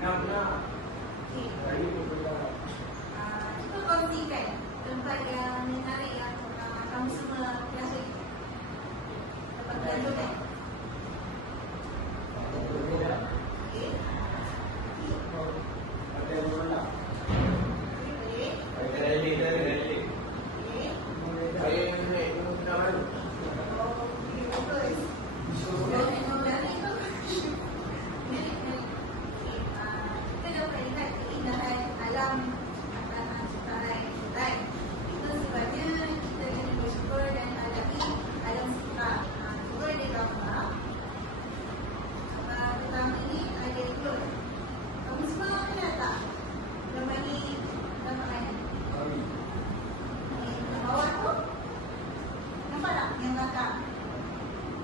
Nak. Okey. Hari pun boleh. Cuba kongsikan tempat yang menarik yang kamu semua pelajari. Tempat belajar kan? Okey. Ada yang mana? Boleh. Ada rally. Okey. Saya naik gunung Kinabalu. Okey, bagus. Dah tengok lari tu. Menarik. Okey. Kita dapat lihat keindahan alam sekitar lain. Itu sebabnya kita kena bersyukur dan hadapi alam sekitar. Cuba dia gambar. Pertama ni ada telur. Kamu semua kenal tak? Gambar ni gambar mana? Yang bawah tu? Nampak tak? Yang belakang.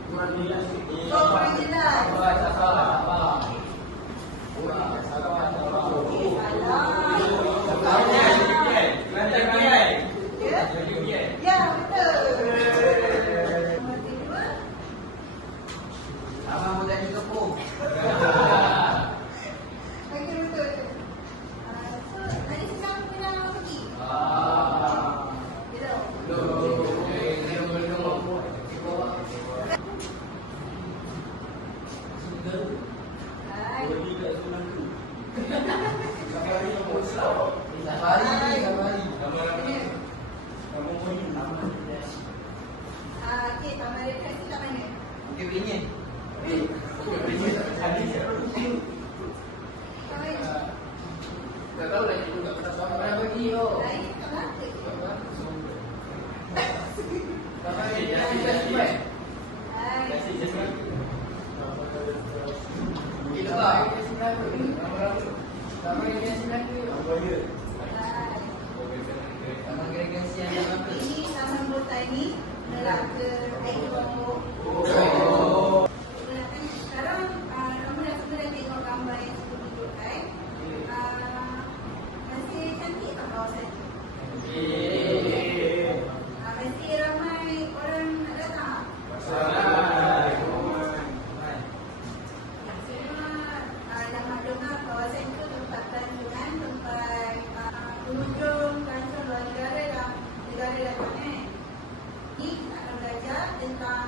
Kurang jelas sikit. Oh, kurang jelas. Tak salah. Okey, salah. Ya? Ya, betul. Nombor kedua. Abang pun jadi tepung. Okey, betul. So, tadi sedang pernah pergi? Belum. Hai. Okey, taman rekreasi kat mana? Kat mana? Lain kat Melaka. Hai. Hai. Ini Taman Botani Melaka Air Lombok. Sekarang kamu dah semua dah tengok gambar yang saya tunjukkan. Masih cantik tak kawasan? Masih ramai orang nak datang? Semua dah maklumlah kawasan itu tempat pelancongan, tempat pengunjung, pelancong luar negara dan negara datang. Ni kita akan belajar tentang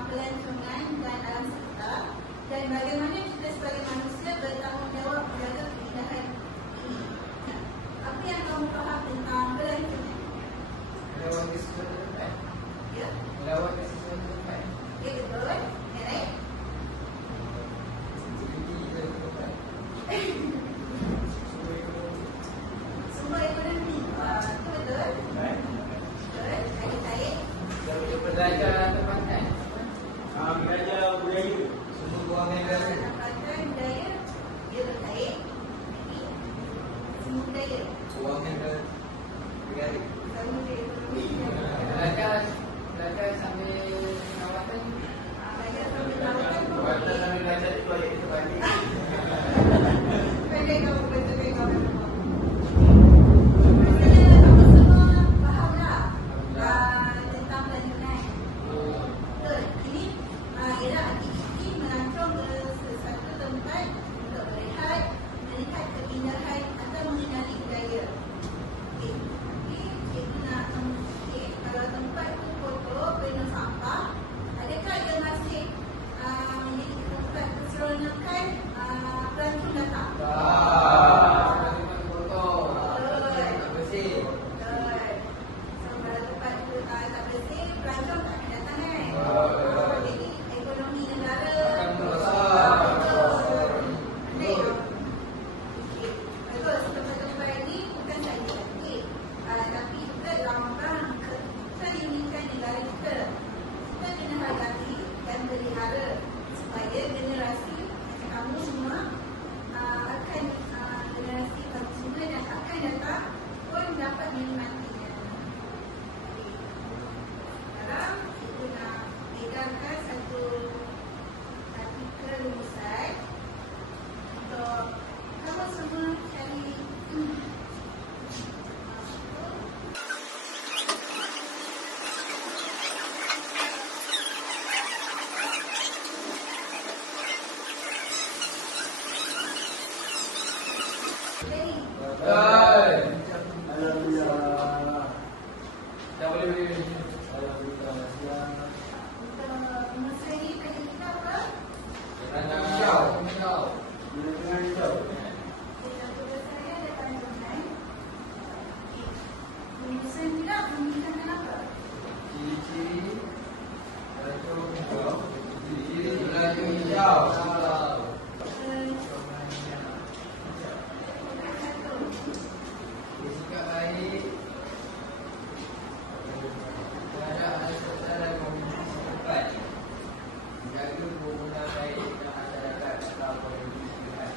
Alhamdulillah. Dah boleh. Alhamdulillah. Untuk masa ni tadi kita apa? Tanah hijau. Hijau. Dengan hijau. Kita tugas saya ada pandangan. Masa ni lah membicarakan apa? Ciri-ciri pelancong hijau. Ciri-ciri pelancong hijau. Bersikap baik terhadap ahli sosial dan komuniti setempat, menjaga hubungan baik dengan masyarakat atau komuniti setempat,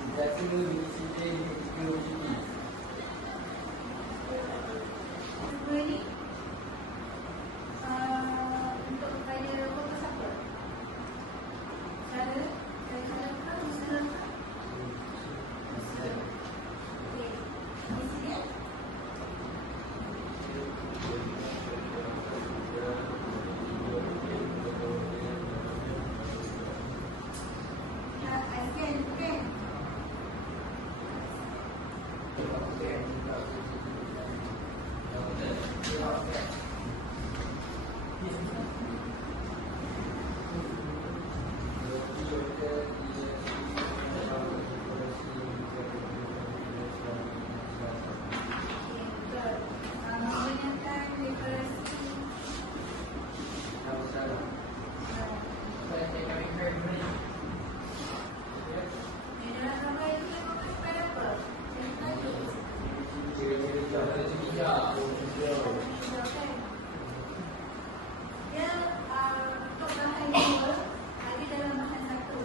sentiasa berdisiplin ketika bercuti. Kedua ni untuk kepada fokus apa? Cara apa? Usaha apa? Okey. Di sini kan? Menggunakan literasi dalam gambar itu dia fokus pada apa? Dia untuk bahan dua ada dalam bahan satu.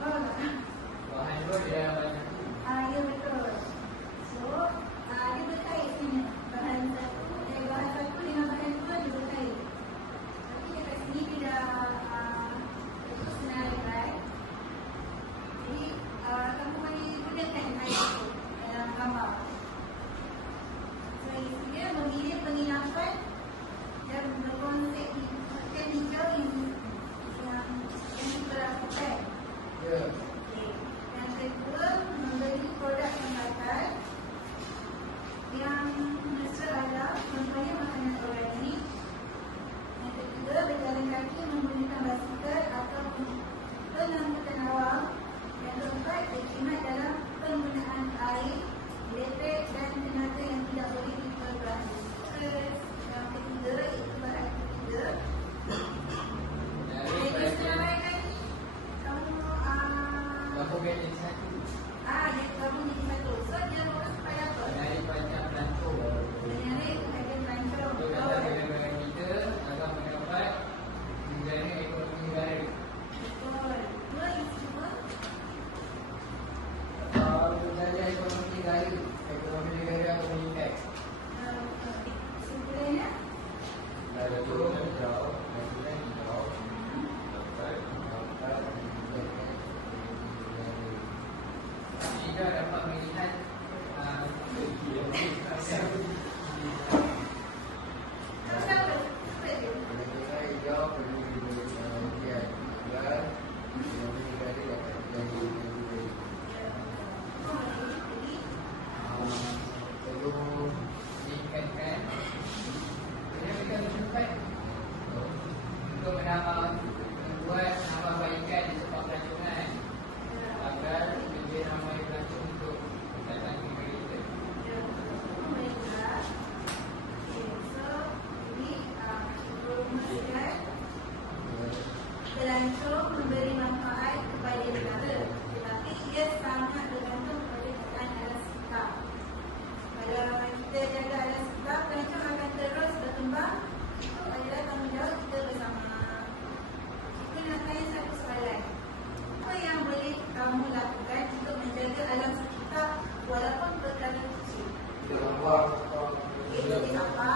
Faham tak? Bahan dua dia banyak. Ya betul. So, dia berkait sebenarnya. Bahan satu dengan bahan dua dia berkait. Tapi dekat sini dia dah itu senaraikan. Jadi, kamu boleh gunakan ayat itu dalam gambar. So, dia memilih penginapan dan berkonsep hotel hijau yang diperlakukan. Ya. Yang kedua, membeli produk tempatan yang mesra alam, contohnya makanan organik. Yang ketiga, berjalan kaki menggunakan basikal atau pengangkutan awam. Yang keempat, berkhidmat dalam penggunaan air, elektrik dan tenaga yang tidak boleh diperbantu. Yang ketiga, itu bahan ketiga. Jadi, selama ni, kamu Kampung jadi satu. dia gabung jadi satu. So, dia fokus pada apa? Menarik banyak pelancong. Menarik kepada pelancong. Untuk dalam negara kita agar mendapat menjana ekonomi negara. Betul. Dua yang kedua. Menjana ekonomi negara. Ekonomi negara meningkat. Kesimpulannya, Pelancong hijau, pelancong hijau. Dapat meningkatkan juga dapat melihat sama-sama. Betul. mengenai hijau perlu diberikan perhatian agar ekonomi negara dapat menjadi lebih baik. Jadi, Perlu meningkatkan pendidikan tempat untuk membuat nambahbaikan di tempat pelancongan agar lebih ramai pelancong untuk datang ke negara kita. mereka. So, jadi, memastikan pelancong memberi manfaat kepada negara, tetapi ia sangat bergantung pada keadaan alam sekitar. Kalau kita jaga alam sekitar, pelancong akan terus berkembang. Itu adalah tanggungjawab kita bersama. Kita nak tanya satu soalan. Apa yang boleh kamu lakukan untuk menjaga alam sekitar walaupun perkara kecil? Itu di apa?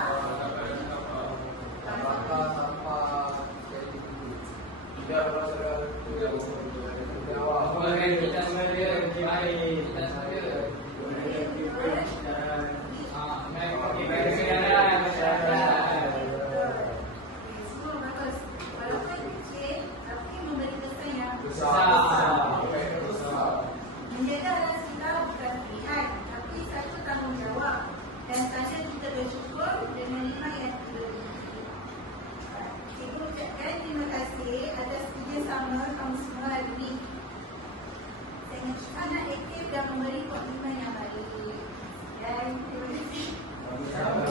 Sampah jadi dulu. Tidak berasa tidak Apabila kita sedia air, kita sedia. Bagi kesedaran masyarakat. Semua bagus. Walaupun kecil, tapi memberi kesan yang Besar. kamu semua lebih sangat sangat aktif dan memberi komitmen yang baik. Dan terima kasih. Sama-sama.